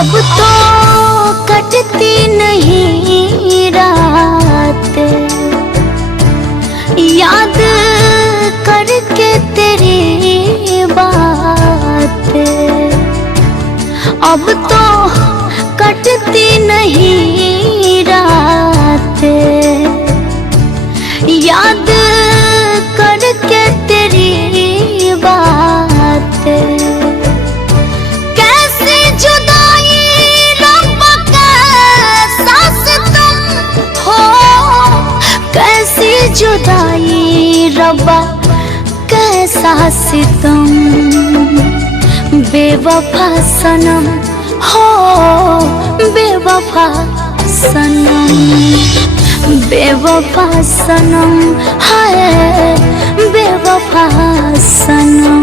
अब तो कटती नहीं रात, याद करके तेरी बात। अब तो कटती नहीं रात, याद करके तेरी बात। कैसी जुदाई रब्बा कैसा सितम हो, कैसी जुदाई रब्बा कैसा सितम। बेवफा सनम हो, बेवफा सनम, बेवफा सनम, हाय बेवफा सनम।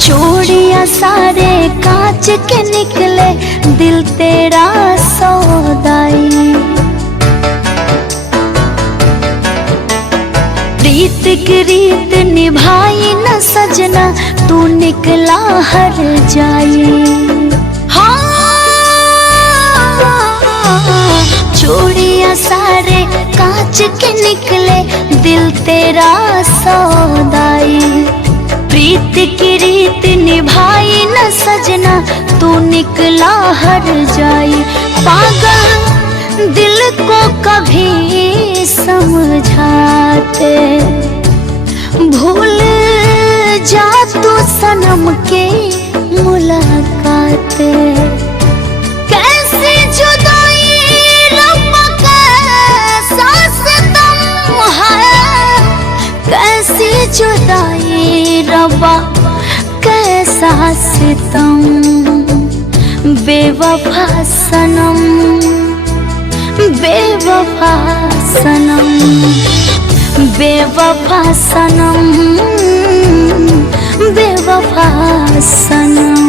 चूड़ियां सारे कांच के निकले, दिल तेरा सौदाई। प्रीत की रीत निभाई न सजना, तू निकला हर जाई। चूड़ियां सारे कांच के निकले, दिल तेरा सौदाई। प्रीत की रीत निभाई न सजना, तू निकला हर जाई। पागल दिल को कभी समझाते, भूल जा तू सनम के मुलाकात। कैसी जुदाई रब्बा कैसा सितम है, कैसी जुदाई रब्बा कैसा सितम। बेवफा सनम, बेवफा सनम, बेवफा सनम, बेवफा सनम।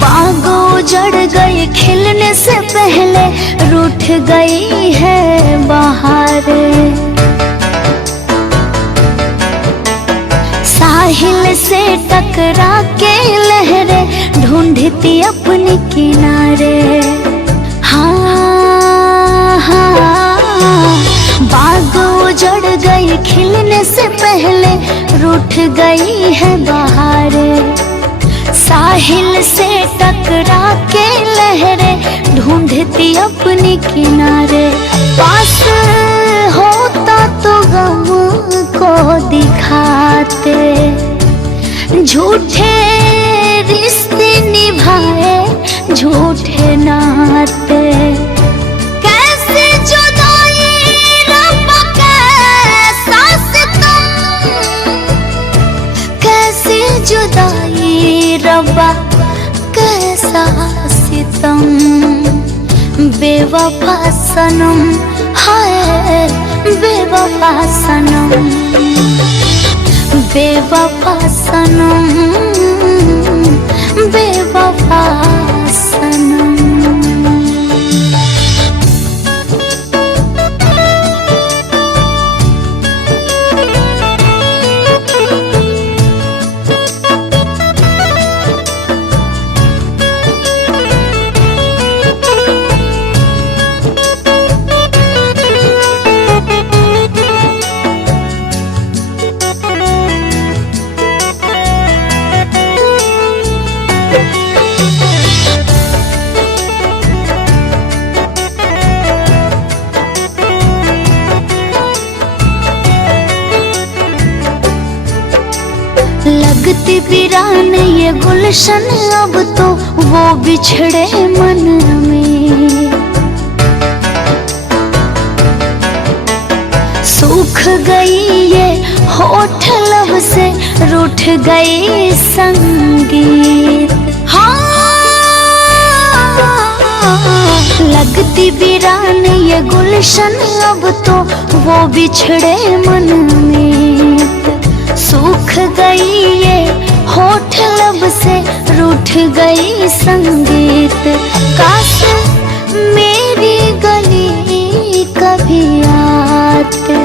बागों जड़ गई खिलने से पहले, रूठ गई है बहारें। साहिल से टकरा के लहरें ढूंढती अपने किनारे। बागों जड़ गई खिलने से पहले, रूठ गई है बहारें। साहिल से टकरा के लहरें ढूंढती अपने किनारे। पास होता तो गम को दिखाते, झूठे रिश्ते निभाए झूठे नाते। कैसे जुदाई रब्बा कैसा सितम, कैसी जुदाई रब्बा कैसा सितम। बेवफा सनम, हाय बेवफा सनम, बेवफा सनम, बेवफा सनम। लगती वीरान ये गुलशन अब तो वो बिछड़े मन में। सूख गई ये होठ लब से रूठ गई संगीत। हाँ लगती वीरान ये गुलशन अब तो वो बिछड़े मन में। सूख गई ये होठ लब से रूठ गई संगीत। काश मेरी गली कभी आते,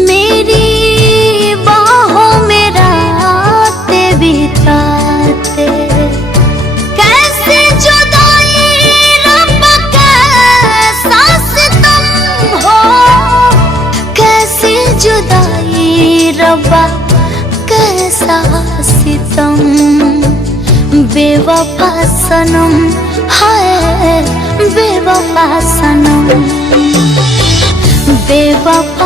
मेरी बाहों में रातें बिताते। कैसे जुदाई रब कैसा सितम हो, कैसे जुदाई रब्बा कैसा सितम। बेवफा सनम हाय बेवफा सनम, बेवफा